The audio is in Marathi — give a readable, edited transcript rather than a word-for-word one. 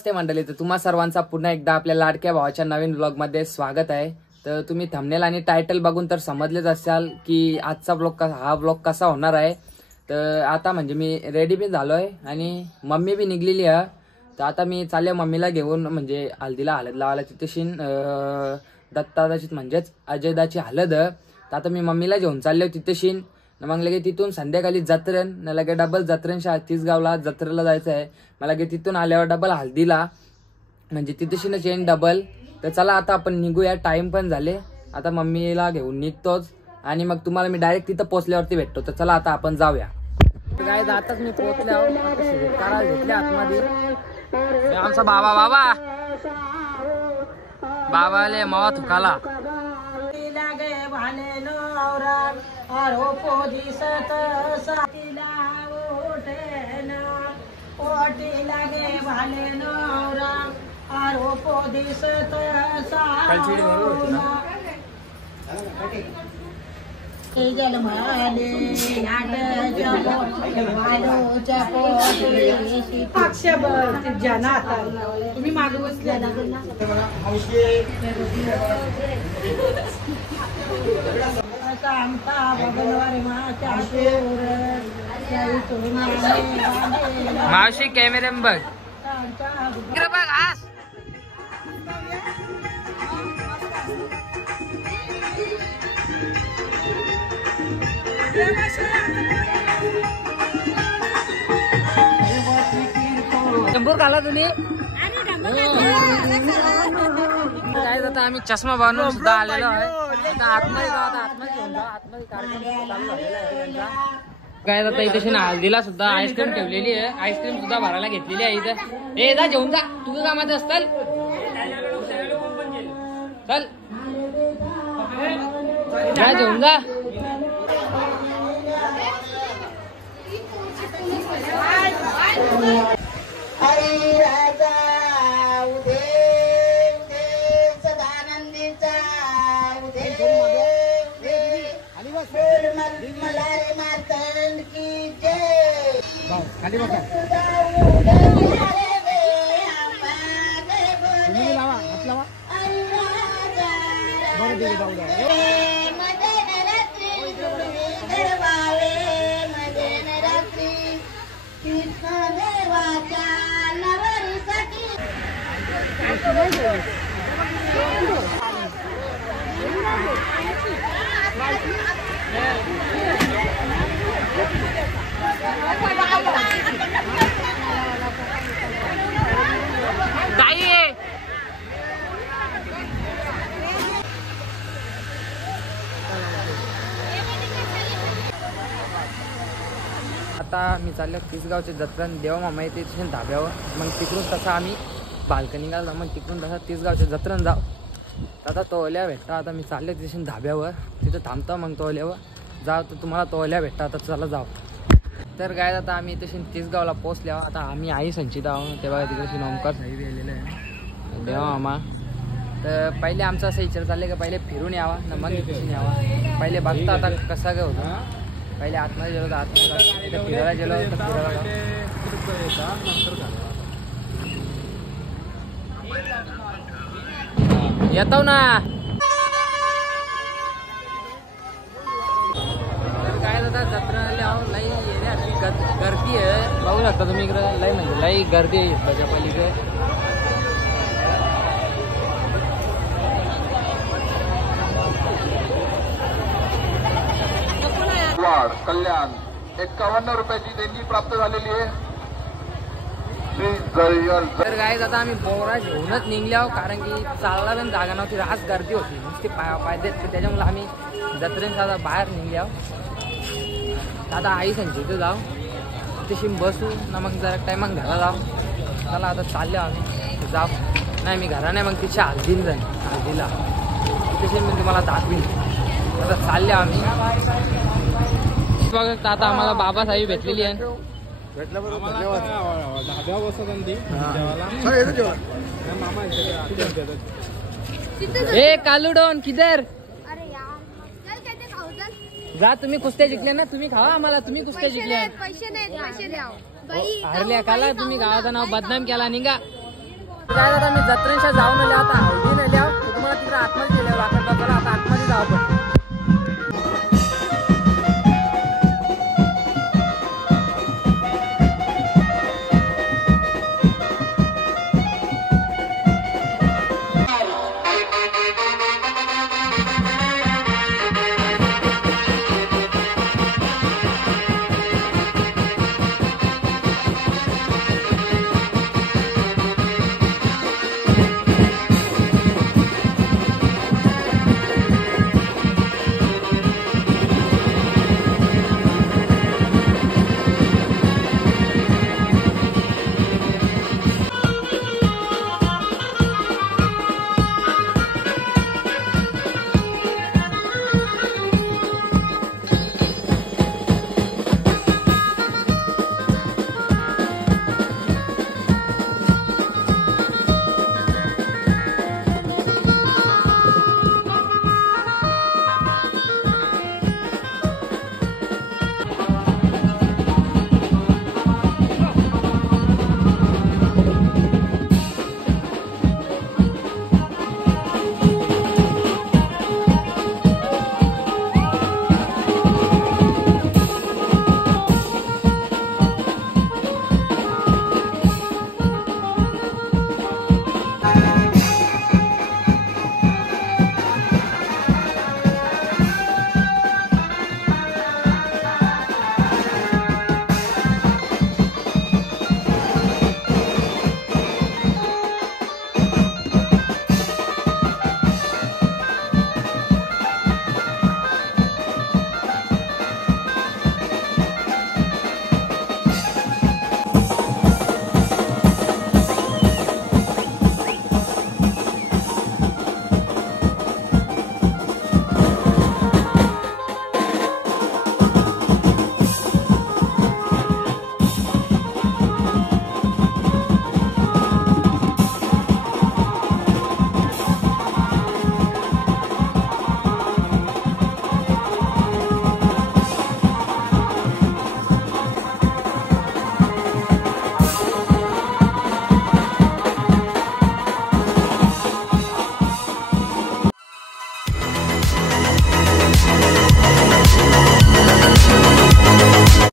नमस्ते मंडळी, तर तुम्हा सर्वांचा पुन्हा एकदा आपल्या लाडक्या भावाच्या नवीन व्लॉग मध्ये स्वागत आहे। तर तुम्ही थंबनेल आणि टायटल बघून तर समजलेच असाल की आजचा हा व्लॉग कसा होणार आहे। तर आता म्हणजे मी रेडी पण झालोय आणि मम्मी बी निघलेली आहे। तर आता मी चालले मम्मीला घेऊन, म्हणजे हल्दीला हळद लावायला तिथेशीन दत्तादाची म्हणजेच अजयदाची हळद। तर आता मी मम्मीला घेऊन चालले तिथेशीन, मग लगे तिथून संध्याकाळी जत्रेन न लगे डबल जत्रेन तीसगावला जत्रेला जायचं आहे। मला लगे तिथून आल्यावर डबल हल्दीला, म्हणजे तिथेशी चेन डबल। तर चला आता आपण निघूया, टाइम पण झाले, आता मम्मीला घेऊन निघतोच आणि मग तुम्हाला मी डायरेक्ट तिथं पोहोचल्यावरती भेटतो। तर चला आता आपण जाऊया। काय आताच मी पोहोचल्यावर करायला घेतल्या आतमध्ये आमचा बाबाले मावा थुकाला तुम्ही मागे बसल्या मावशी कॅमेरे बघ आज डंबूर घाला तुम्ही काय आता आम्ही चष्मा बनवून सुद्धा आलेलो आहे। आता आतमध्ये जाऊ, आता आतमध्ये घेऊन जाऊ, आतमध्ये कार्यक्रम चालू झालेला आहे त्यांचा। काय आता इथे हल्दीला सुद्धा आईस्क्रीम ठेवलेली आहे, आईस्क्रीम सुद्धा भरायला घेतलेली आहे इथं। ए जा घेऊन जा, तुझं कामाचं असतं चल जा घेऊन जा। खाली बसा, तुम्ही लावा, हात लावा, बरं दे जाऊ द्या। आता मी चाललो तीसगावच्या जत्रेन, देवा मामा येते धाब्यावर, मग तिकडून तसं आम्ही बाल्कनीला जाऊ, मग तिकडून तसं तीसगावच्या जत्रेन जाऊ। आता तोल्या भेटता, आता मी चालले तिथे धाब्यावर, तिथं थांबतो, मग तोल्यावर जाऊ, तर तुम्हाला तोल्या भेटता। आता चला जाऊ। तर काय आता आम्ही तशी तीसगावला पोहोचल्यावर आता आम्ही आई संचित आहोत, तेव्हा तिकडे ओमकार साहेब गेलेलं आहे देवा मामा। तर पहिले आमचा असं विचार चालले का पहिले फिरून यावा ना मग इथे यावा, पहिले बघता आता कसा काय होतं। पहिले आतमध्ये गेलो तर आतमध्ये फिरायला गेलो तर फिरायला येतो ना। काय आता जत्रेला आहो, लई गर्दी आहे, बघू शकता तुम्ही इकडे, लई म्हणजे लई गर्दी आहे त्याच्या पलीकडे। कल्याण 51 रुपयाची देणगी प्राप्त झालेली आहे। तर काय आता आम्ही बोरा घेऊनच निघलो, कारण की चालला पण जागा नव्हती, रास गर्दी होती नुसती पायदेत, त्याच्यामुळे आम्ही जत्रेन आता बाहेर निघलो। आता आई संचित जाऊ, तशी बसू ना, मग जरा टायमाक घरा जाऊ। चला आता चाललो आम्ही जाऊ, नाही मी घरा नाही, मग तिच्या हल्दीन जाईन, हल्दीला तशी मी तुम्हाला दाखवीन। आता चालले आम्ही बघा। आता आम्हाला बाबासाहेब भेटलेली आहे, ए कालूडोन किधर जा, तुम्ही कुस्त्या जिंकल्या ना, तुम्ही खावा आम्हाला, तुम्ही कुस्त्या जिंकल्या, पैसे नाहीत, पैसे द्या हरल्या काला, तुम्ही गावाचं नाव बदनाम केला, निघा काय आता मी जत्रेच्या जाऊन आले आता हळदी नाही लिहाव तर तुम्हाला तिकडे आतमध्ये गेले वाकड बाबाला आता आतमध्ये जावं